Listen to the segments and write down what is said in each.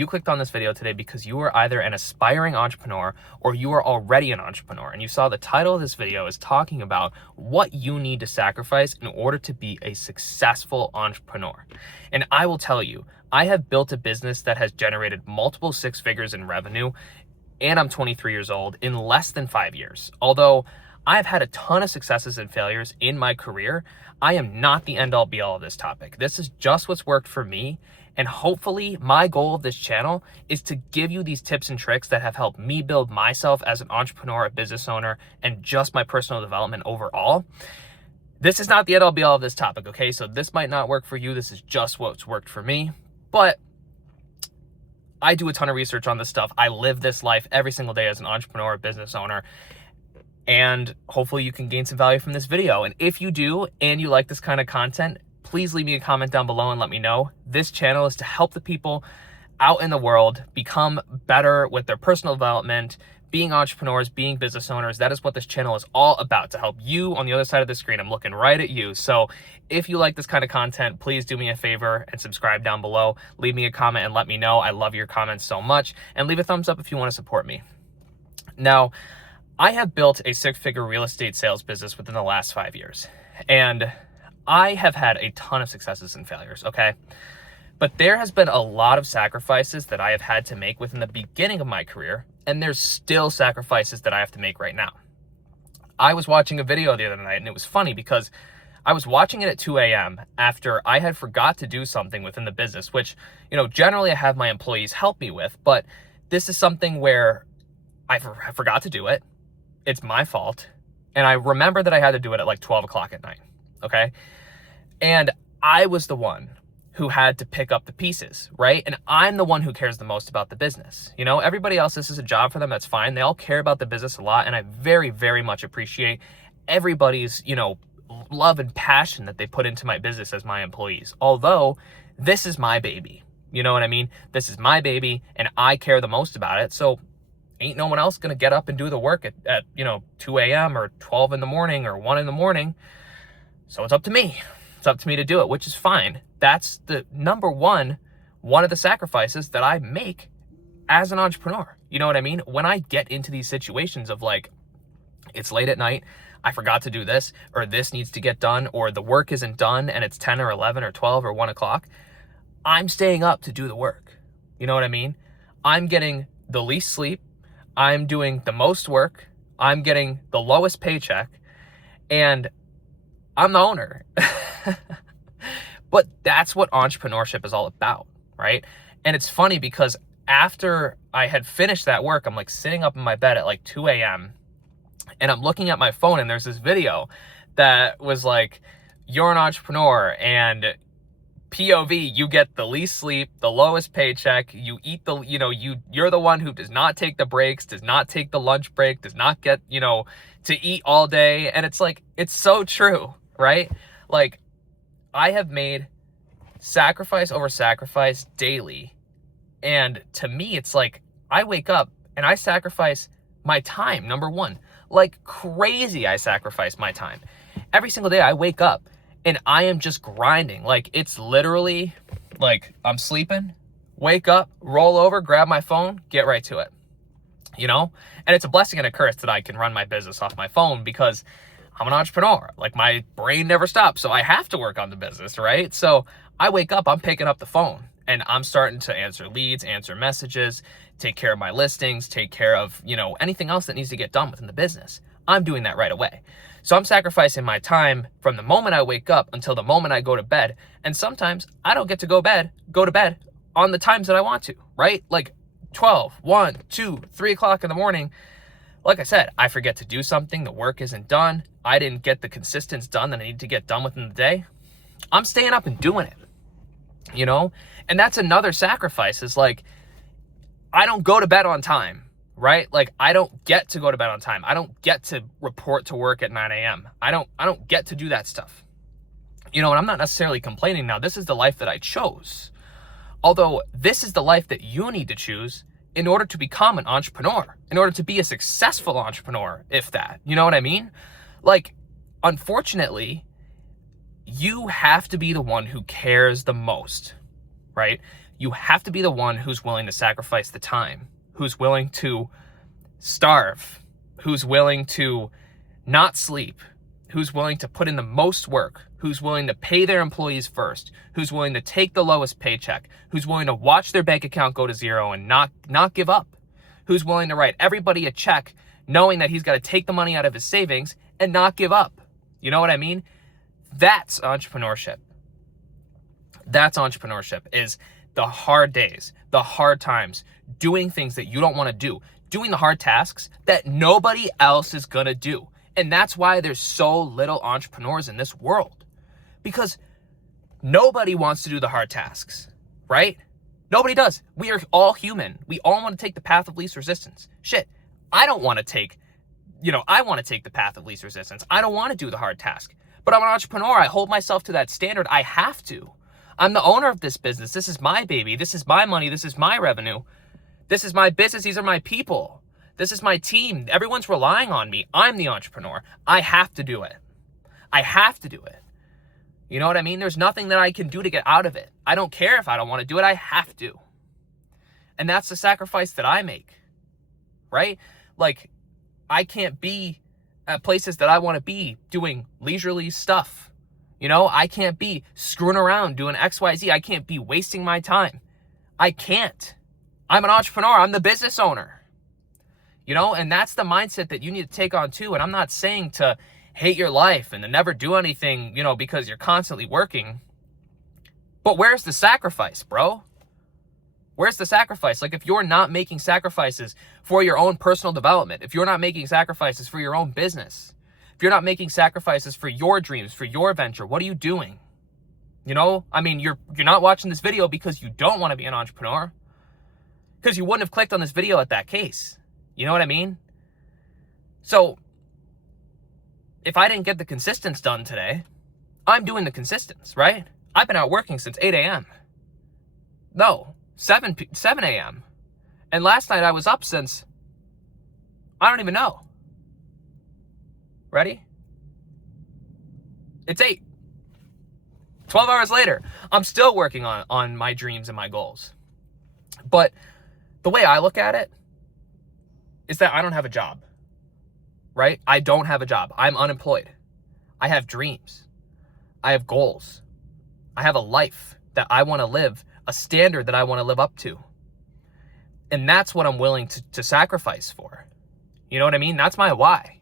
You clicked on this video today because you are either an aspiring entrepreneur or you are already an entrepreneur. And you saw the title of this video is talking about what you need to sacrifice in order to be a successful entrepreneur. And I will tell you, I have built a business that has generated multiple six figures in revenue, and I'm 23 years old, in less than 5 years. Although I've had a ton of successes and failures in my career, I am not the end all be all of this topic. This is just what's worked for me. And hopefully my goal of this channel is to give you these tips and tricks that have helped me build myself as an entrepreneur, a business owner, and just my personal development overall. This is not the end all be all of this topic, okay? So this might not work for you. This is just what's worked for me. But I do a ton of research on this stuff. I live this life every single day as an entrepreneur, a business owner, and hopefully you can gain some value from this video. And if you do, and you like this kind of content, please leave me a comment down below and let me know. This channel is to help the people out in the world become better with their personal development, being entrepreneurs, being business owners. That is what this channel is all about, to help you on the other side of the screen. I'm looking right at you. So if you like this kind of content, please do me a favor and subscribe down below. Leave me a comment and let me know. I love your comments so much. And leave a thumbs up if you want to support me. Now, I have built a six-figure real estate sales business within the last 5 years. And I have had a ton of successes and failures, okay? But there has been a lot of sacrifices that I have had to make within the beginning of my career, and there's still sacrifices that I have to make right now. I was watching a video the other night, and it was funny because I was watching it at 2 a.m. after I had forgot to do something within the business, which, generally I have my employees help me with, but this is something where I forgot to do it. It's my fault. And I remember that I had to do it at like 12 o'clock at night, okay? And I was the one who had to pick up the pieces, right? And I'm the one who cares the most about the business. Everybody else, this is a job for them, that's fine. They all care about the business a lot, and I very, very much appreciate everybody's, love and passion that they put into my business as my employees. Although, this is my baby. You know what I mean? This is my baby, and I care the most about it, so ain't no one else gonna get up and do the work at 2 a.m. or 12 in the morning or 1 in the morning. So it's up to me. It's up to me to do it, which is fine. That's the number one of the sacrifices that I make as an entrepreneur. You know what I mean? When I get into these situations of like, it's late at night, I forgot to do this, or this needs to get done, or the work isn't done and it's 10 or 11 or 12 or 1 o'clock, I'm staying up to do the work. You know what I mean? I'm getting the least sleep. I'm doing the most work. I'm getting the lowest paycheck, and I'm the owner. But that's what entrepreneurship is all about, right? And it's funny because after I had finished that work, I'm like sitting up in my bed at like 2 a.m. and I'm looking at my phone, and there's this video that was like, you're an entrepreneur and POV, you get the least sleep, the lowest paycheck, you eat the, you're the one who does not take the breaks, does not take the lunch break, does not get, to eat all day. And it's like, it's so true, right? Like, I have made sacrifice over sacrifice daily. And to me, it's like, I wake up and I sacrifice my time, number one. Like crazy, I sacrifice my time. Every single day I wake up and I am just grinding. Like, it's literally like I'm sleeping, wake up, roll over, grab my phone, get right to it. And it's a blessing and a curse that I can run my business off my phone because I'm an entrepreneur. Like, my brain never stops, so I have to work on the business, right? So I wake up, I'm picking up the phone, and I'm starting to answer leads, answer messages, take care of my listings, take care of, anything else that needs to get done within the business. I'm doing that right away. So I'm sacrificing my time from the moment I wake up until the moment I go to bed. And sometimes I don't get to go to bed on the times that I want to, right? Like 12, 1, 2, 3 o'clock in the morning. Like I said, I forget to do something, the work isn't done, I didn't get the consistence done that I need to get done within the day. I'm staying up and doing it, And that's another sacrifice, is like, I don't go to bed on time, right? Like, I don't get to go to bed on time. I don't get to report to work at 9 a.m. I don't get to do that stuff. And I'm not necessarily complaining now. This is the life that I chose. Although this is the life that you need to choose in order to become an entrepreneur, in order to be a successful entrepreneur, if that, you know what I mean? Like, unfortunately, you have to be the one who cares the most, right? You have to be the one who's willing to sacrifice the time, who's willing to starve, who's willing to not sleep, who's willing to put in the most work, who's willing to pay their employees first, who's willing to take the lowest paycheck, who's willing to watch their bank account go to zero and not give up, who's willing to write everybody a check knowing that he's got to take the money out of his savings and not give up. You know what I mean? That's entrepreneurship. That's entrepreneurship, is the hard days, the hard times, doing things that you don't want to do, doing the hard tasks that nobody else is going to do. And that's why there's so little entrepreneurs in this world, because nobody wants to do the hard tasks, right? Nobody does. We are all human. We all want to take the path of least resistance. Shit, I don't want to take, I want to take the path of least resistance. I don't want to do the hard task, but I'm an entrepreneur. I hold myself to that standard. I have to. I'm the owner of this business. This is my baby. This is my money. This is my revenue. This is my business. These are my people. This is my team. Everyone's relying on me. I'm the entrepreneur. I have to do it. I have to do it. You know what I mean? There's nothing that I can do to get out of it. I don't care if I don't want to do it. I have to. And that's the sacrifice that I make, right? Like, I can't be at places that I want to be doing leisurely stuff. I can't be screwing around doing XYZ. I can't be wasting my time. I can't. I'm an entrepreneur. I'm the business owner. And that's the mindset that you need to take on too. And I'm not saying to hate your life and to never do anything, because you're constantly working. But where's the sacrifice, bro? Where's the sacrifice? Like, if you're not making sacrifices for your own personal development, if you're not making sacrifices for your own business, if you're not making sacrifices for your dreams, for your venture, what are you doing? You're not watching this video because you don't want to be an entrepreneur, because you wouldn't have clicked on this video at that case. You know what I mean? So if I didn't get the consistence done today, I'm doing the consistence, right? I've been out working since 8 a.m. No, 7 a.m. And last night I was up since, I don't even know. Ready? It's 8. 12 hours later, I'm still working on my dreams and my goals. But the way I look at it is that I don't have a job, right? I don't have a job. I'm unemployed. I have dreams. I have goals. I have a life that I want to live, a standard that I want to live up to. And that's what I'm willing to sacrifice for. You know what I mean? That's my why.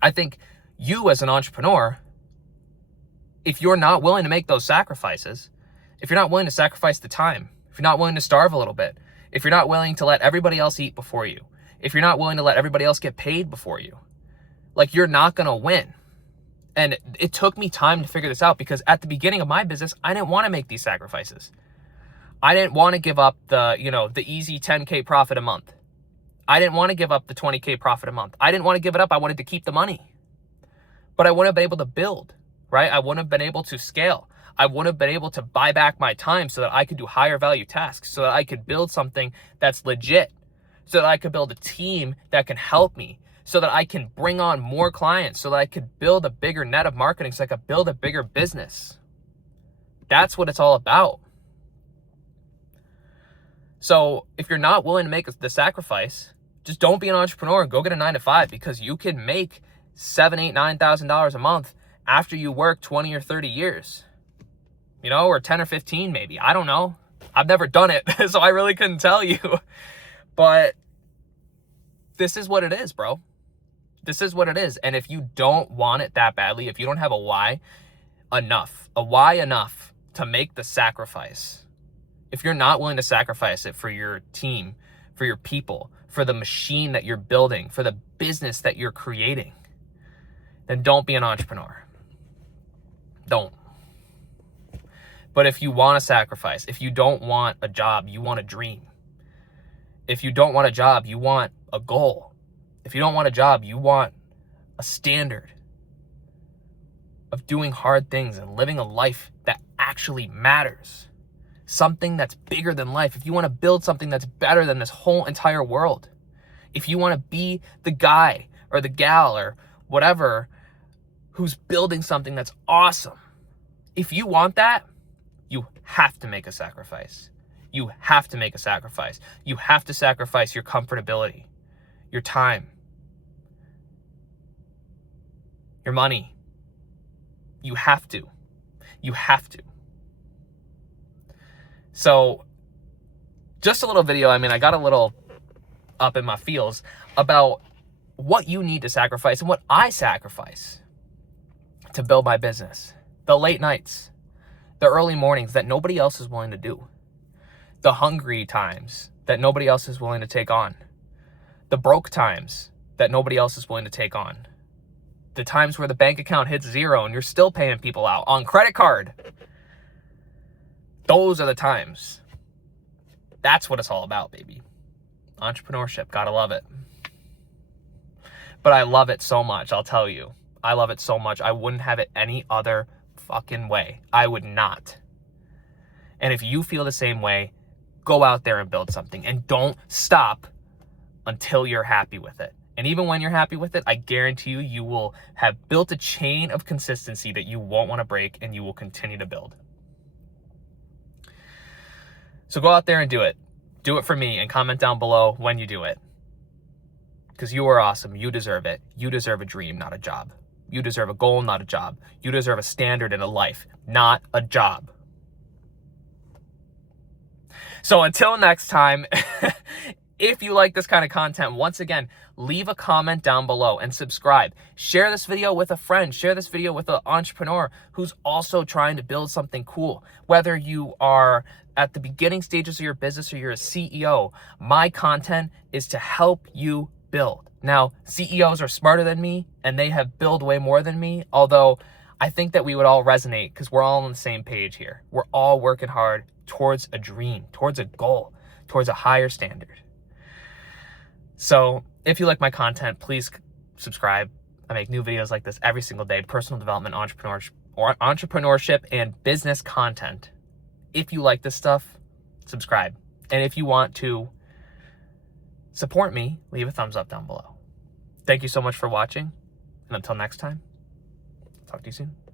I think you as an entrepreneur, if you're not willing to make those sacrifices, if you're not willing to sacrifice the time, if you're not willing to starve a little bit, if you're not willing to let everybody else eat before you, if you're not willing to let everybody else get paid before you, like, you're not going to win. And it took me time to figure this out, because at the beginning of my business, I didn't want to make these sacrifices. I didn't want to give up the easy 10K profit a month. I didn't want to give up the 20K profit a month. I didn't want to give it up. I wanted to keep the money. But I wouldn't have been able to build, right? I wouldn't have been able to scale. I wouldn't have been able to buy back my time so that I could do higher value tasks, so that I could build something that's legit, so that I could build a team that can help me, so that I can bring on more clients, so that I could build a bigger net of marketing, so I could build a bigger business. That's what it's all about. So if you're not willing to make the sacrifice, just don't be an entrepreneur and go get a 9-to-5, because you can make $7,000, $8,000, $9,000 a month after you work 20 or 30 years, or 10 or 15 maybe. I don't know. I've never done it, so I really couldn't tell you. But this is what it is, bro. This is what it is. And if you don't want it that badly, if you don't have a why enough to make the sacrifice, if you're not willing to sacrifice it for your team, for your people, for the machine that you're building, for the business that you're creating, then don't be an entrepreneur. Don't. But if you want to sacrifice, if you don't want a job, you want a dream. If you don't want a job, you want a goal. If you don't want a job, you want a standard of doing hard things and living a life that actually matters. Something that's bigger than life. If you want to build something that's better than this whole entire world. If you want to be the guy or the gal or whatever who's building something that's awesome. If you want that, You have to make a sacrifice. You have to make a sacrifice. You have to sacrifice your comfortability, your time, your money. You have to. You have to. So, just a little video. I mean, I got a little up in my feels about what you need to sacrifice and what I sacrifice to build my business. The late nights, the early mornings that nobody else is willing to do, the hungry times that nobody else is willing to take on, the broke times that nobody else is willing to take on, the times where the bank account hits zero and you're still paying people out on credit card. Those are the times. That's what it's all about, baby. Entrepreneurship, gotta love it. But I love it so much, I'll tell you. I love it so much. I wouldn't have it any other fucking way. I would not. And if you feel the same way, go out there and build something. And don't stop until you're happy with it. And even when you're happy with it, I guarantee you, you will have built a chain of consistency that you won't want to break, and you will continue to build. So go out there and do it. Do it for me, and comment down below when you do it. Because you are awesome. You deserve it. You deserve a dream, not a job. You deserve a goal, not a job. You deserve a standard in a life, not a job. So until next time, if you like this kind of content, once again, leave a comment down below and subscribe. Share this video with a friend. Share this video with an entrepreneur who's also trying to build something cool. Whether you are at the beginning stages of your business or you're a CEO, my content is to help you build. Now, CEOs are smarter than me and they have built way more than me, although I think that we would all resonate because we're all on the same page here. We're all working hard towards a dream, towards a goal, towards a higher standard. So if you like my content, please subscribe. I make new videos like this every single day, personal development, entrepreneurship, and business content. If you like this stuff, subscribe. And if you want to support me, leave a thumbs up down below. Thank you so much for watching. And until next time, talk to you soon.